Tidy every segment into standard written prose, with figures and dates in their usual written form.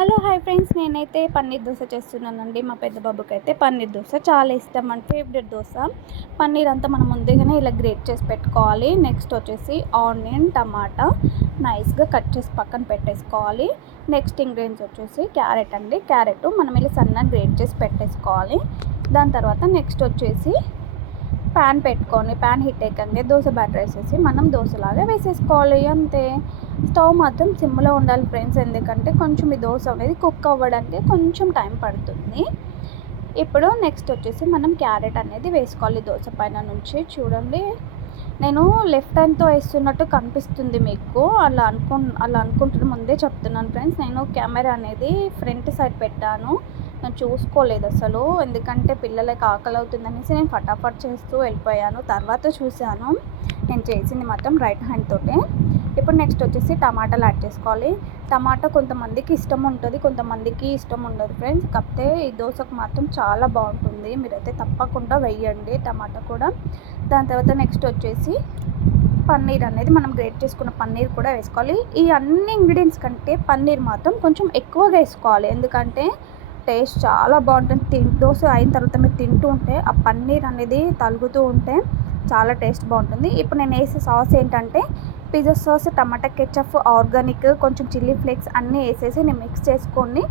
Hello hi friends, నేనైతే పన్నీర్ దోశ చేస్తున్నానండి. మా పెద్ద బాబుకి అయితే పన్నీర్ దోశ చాలా ఇష్టం అండి, ఫేవరెట్ దోశ. పన్నీర్ అంతా మనం ముందుగానే ఇలా గ్రేట్ చేసి పెట్టుకోవాలి. నెక్స్ట్ వచ్చేసి ఆనియన్, టమాటా నైస్గా కట్ చేసి పక్కన పెట్టేసుకోవాలి. నెక్స్ట్ ఇంగ్రీడియంట్స్ వచ్చేసి క్యారెట్ అండి. క్యారెట్ మనం ఇలా సన్నగా గ్రేట్ చేసి పెట్టేసుకోవాలి. దాని తర్వాత నెక్స్ట్ వచ్చేసి ప్యాన్ పెట్టుకొని ప్యాన్ హీట్ అయ్యాకండి దోశ బ్యాటర్ వేసేసి మనం దోశలాగా వేసేసుకోవాలి. అంతే. స్టవ్ మాత్రం సిమ్లో ఉండాలి ఫ్రెండ్స్, ఎందుకంటే కొంచెం ఈ దోశ అనేది కుక్ అవ్వడానికి కొంచెం టైం పడుతుంది. ఇప్పుడు నెక్స్ట్ వచ్చేసి మనం క్యారెట్ అనేది వేసుకోవాలి దోశ పైన నుంచి. చూడండి, నేను లెఫ్ట్ హ్యాండ్తో వేస్తున్నట్టు కనిపిస్తుంది మీకు, అలా అనుకుంటున్న ముందే చెప్తున్నాను ఫ్రెండ్స్. నేను కెమెరా అనేది ఫ్రంట్ సైడ్ పెట్టాను, నేను చూసుకోలేదు అసలు, ఎందుకంటే పిల్లలకి ఆకలి అవుతుందనేసి నేను ఫటాఫట్ చేస్తూ వెళ్ళిపోయాను. తర్వాత చూశాను, నేను చేసింది మాత్రం రైట్ హ్యాండ్ తోటే. ఇప్పుడు నెక్స్ట్ వచ్చేసి టమాటాలు యాడ్ చేసుకోవాలి. టమాటా కొంతమందికి ఇష్టం ఉంటుంది, కొంతమందికి ఇష్టం ఉండదు ఫ్రెండ్స్. కాకపోతే ఈ దోశకు మాత్రం చాలా బాగుంటుంది, మీరైతే తప్పకుండా వేయండి టమాటా కూడా. దాని తర్వాత నెక్స్ట్ వచ్చేసి పన్నీర్ అనేది మనం గ్రేట్ చేసుకున్న పన్నీర్ కూడా వేసుకోవాలి. ఈ అన్ని ఇంగ్రీడియంట్స్ కంటే పన్నీర్ మాత్రం కొంచెం ఎక్కువగా వేసుకోవాలి, ఎందుకంటే టేస్ట్ చాలా బాగుంటుంది. దోశ అయిన తర్వాత మీరు తింటూ ఉంటే ఆ పన్నీర్ అనేది తలుగుతూ ఉంటే చాలా టేస్ట్ బాగుంటుంది. ఇప్పుడు నేను వేసే సాస్ ఏంటంటే పిజ్జా సాస్, టమాటా కెచప్, ఆర్గానిక్, కొంచెం చిల్లీ ఫ్లేక్స్ అన్నీ వేసేసి నేను మిక్స్ చేసుకొని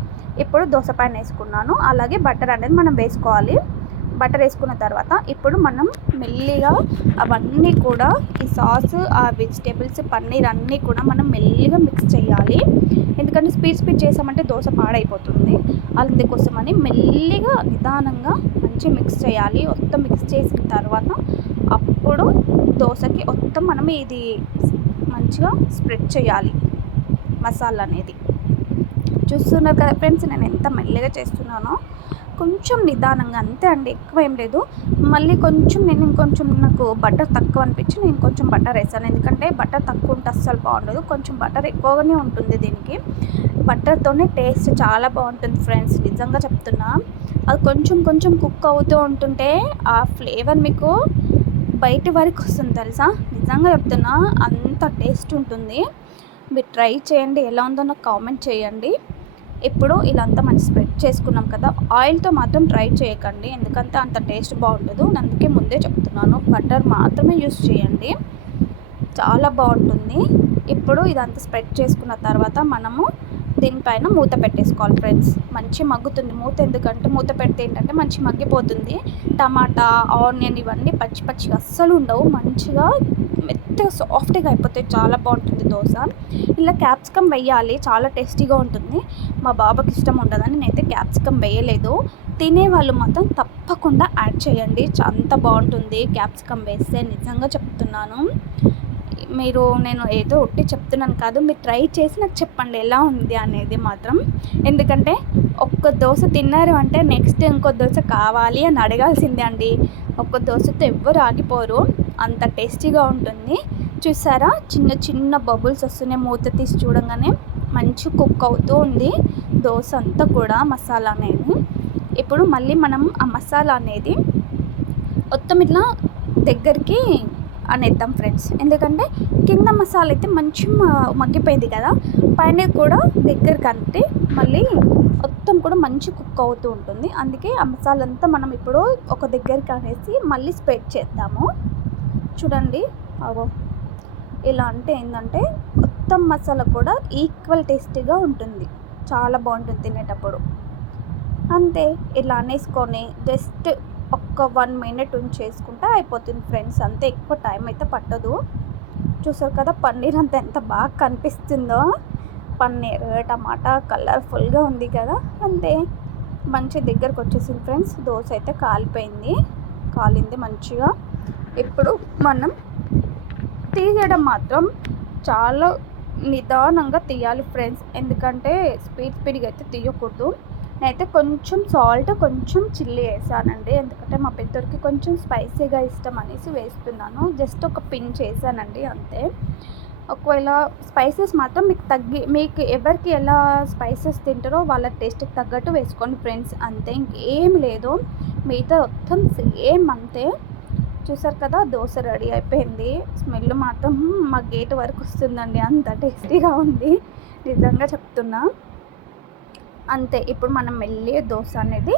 ఇప్పుడు దోశ పైన వేసుకున్నాను. అలాగే బటర్ అనేది మనం వేసుకోవాలి. బటర్ వేసుకున్న తర్వాత ఇప్పుడు మనం మెల్లిగా అవన్నీ కూడా ఈ సాస్, ఆ వెజిటేబుల్స్, పన్నీర్ అన్నీ కూడా మనం మెల్లిగా మిక్స్ చేయాలి. ఎందుకంటే స్పీడ్ చేసామంటే దోశ పాడైపోతుంది. అందుకోసమని మెల్లిగా నిదానంగా మంచి మిక్స్ చేయాలి. మొత్తం మిక్స్ చేసిన తర్వాత అప్పుడు దోశకి మొత్తం మనం ఇది మంచిగా స్ప్రెడ్ చేయాలి మసాలా అనేది. చూస్తున్నారు కదా ఫ్రెండ్స్, నేను ఎంత మెల్లిగా చేస్తున్నానో, కొంచెం నిదానంగా, అంతే అండి, ఎక్కువ ఏం లేదు. మళ్ళీ కొంచెం నేను ఇంకొంచెం నాకు బటర్ తక్కువ అనిపించి నేను కొంచెం బటర్ వేసాను, ఎందుకంటే బటర్ తక్కువ ఉంటే అస్సలు బాగుండదు, కొంచెం బటర్ ఎక్కువగానే ఉంటుంది దీనికి. బటర్తోనే టేస్ట్ చాలా బాగుంటుంది ఫ్రెండ్స్, నిజంగా చెప్తున్నా. అది కొంచెం కొంచెం కుక్ అవుతూ ఉంటుంటే ఆ ఫ్లేవర్ మీకు బయట వరకు వస్తుంది తెలుసా, నిజంగా చెప్తున్నా, అంత టేస్ట్ ఉంటుంది. మీరు ట్రై చేయండి, ఎలా ఉందో నాకు కామెంట్ చేయండి. ఇప్పుడు ఇలాంతా మనం స్ప్రెడ్ చేసుకున్నాం కదా, ఆయిల్తో మాత్రం ట్రై చేయకండి, ఎందుకంటే అంత టేస్ట్ బాగుండదు. అందుకే ముందే చెప్తున్నాను, బటర్ మాత్రమే యూస్ చేయండి, చాలా బాగుంటుంది. ఇప్పుడు ఇదంతా స్ప్రెడ్ చేసుకున్న తర్వాత మనము దీనిపైన మూత పెట్టేసుకోవాలి ఫ్రెండ్స్. మంచి మగ్గుతుంది మూత, ఎందుకంటే మూత పెడితే ఏంటంటే మంచి మగ్గిపోతుంది. టమాటా, ఆనియన్ ఇవన్నీ పచ్చి పచ్చిగా అస్సలు ఉండవు, మంచిగా మెత్తగా సాఫ్ట్గా అయిపోతాయి, చాలా బాగుంటుంది దోశ. ఇలా క్యాప్సికమ్ వేయాలి, చాలా టేస్టీగా ఉంటుంది. మా బాబాకి ఇష్టం ఉండదని నేనైతే క్యాప్సికమ్ వేయలేదు. తినేవాళ్ళు మాత్రం తప్పకుండా యాడ్ చేయండి, అంత బాగుంటుంది క్యాప్సికమ్ వేస్తే, నిజంగా చెప్తున్నాను. నేను ఏదో ఒట్టి చెప్తున్నాను కాదు, మీరు ట్రై చేసి నాకు చెప్పండి ఎలా ఉంది అనేది మాత్రం. ఎందుకంటే ఒక్క దోశ తిన్నారు అంటే నెక్స్ట్ ఇంకో దోశ కావాలి అని అడగాల్సిందే అండి. ఒక్క దోశతో ఎవ్వరు ఆగిపోరు, అంత టేస్టీగా ఉంటుంది. చూసారా, చిన్న చిన్న బబుల్స్ వస్తున్నాయి మూత తీసి చూడంగానే. మంచి కుక్ అవుతూ ఉంది దోశ అంతా కూడా, మసాలా అనేది. ఇప్పుడు మళ్ళీ మనం ఆ మసాలా అనేది మొత్తం ఇట్లా దగ్గరికి అనేద్దాం ఫ్రెండ్స్, ఎందుకంటే కింద మసాలా అయితే మంచి మగ్గిపోయింది కదా, పైన కూడా దగ్గరికి అంటే మళ్ళీ మొత్తం కూడా మంచి కుక్ అవుతూ ఉంటుంది. అందుకే ఆ మసాలా అంతా మనం ఇప్పుడు ఒక దగ్గరికి అనేసి మళ్ళీ స్ప్రెడ్ చేద్దాము. చూడండి, అగో ఇలా అంటే ఏంటంటే మొత్తం మసాలా కూడా ఈక్వల్ టేస్టీగా ఉంటుంది, చాలా బాగుంటుంది తినేటప్పుడు. అంతే, ఇలా అనేసుకొని జస్ట్ ఒక్క 1 minute ఉంచేసుకుంటే అయిపోతుంది ఫ్రెండ్స్, అంతే, ఎక్కువ టైం అయితే పట్టదు. చూసారు కదా పన్నీర్ అంతా ఎంత బాగా కనిపిస్తుందో, పన్నీర్ టమాటా కలర్ఫుల్గా ఉంది కదా. అంతే, మంచి దగ్గరకు వచ్చేసింది ఫ్రెండ్స్. దోశ అయితే కాలింది మంచిగా. ఇప్పుడు మనం తీయడం మాత్రం చాలా నిదానంగా తీయాలి ఫ్రెండ్స్, ఎందుకంటే స్పీడ్గా అయితే తీయకూడదు. నేనైతే కొంచెం సాల్ట్, కొంచెం చిల్లీ వేసానండి, ఎందుకంటే మా పెద్దోడికి కొంచెం స్పైసీగా ఇష్టం అనేసి వేస్తున్నాను. జస్ట్ ఒక పించ్ వేసానండి, అంతే. ఒకవేళ స్పైసెస్ మాత్రం మీకు ఎవరికి ఎలా స్పైసెస్ తింటారో వాళ్ళ టేస్ట్కి తగ్గట్టు వేసుకోండి ఫ్రెండ్స్, అంతే, ఇంకేం లేదు. మిగతా మొత్తం సేమ్ అంతే. చూసారు కదా, దోశ రెడీ అయిపోయింది. స్మెల్ మాత్రం మా గేట్ వరకు వస్తుందండి, అంత టేస్టీగా ఉంది, నిజంగా చెప్తున్నా. అంతే. ఇప్పుడు మనం మెల్లిగా దోశ అనేది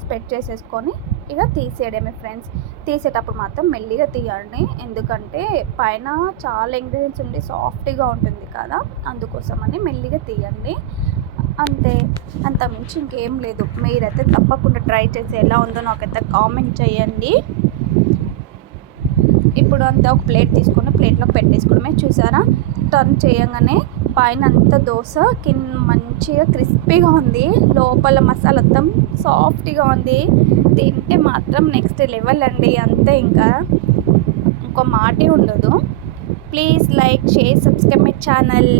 స్ప్రెడ్ చేసేసుకొని ఇక తీసేయడమే ఫ్రెండ్స్. తీసేటప్పుడు మాత్రం మెల్లిగా తీయండి, ఎందుకంటే పైన చాలా ఇంగ్రీడియంట్స్ ఉండి సాఫ్ట్గా ఉంటుంది కదా, అందుకోసమని మెల్లిగా తీయండి అంతే. అంతకుమించి ఇంకేం లేదు. మీరైతే తప్పకుండా ట్రై చేసి ఎలా ఉందో నాకైతే కామెంట్ చేయండి. ఇప్పుడు అంతా ఒక ప్లేట్ తీసుకొని ప్లేట్లో పెట్టేసుకోవడమే. చూసారా, టర్న్ చేయగానే పైన అంతా దోశ కింద మంచిగా క్రిస్పీగా ఉంది, లోపల మసాలా మొత్తం సాఫ్ట్గా ఉంది. తింటే మాత్రం నెక్స్ట్ లెవెల్ అండి. అంతే, ఇంకా ఇంకో మాటే ఉండదు. Please like, share, subscribe my channel.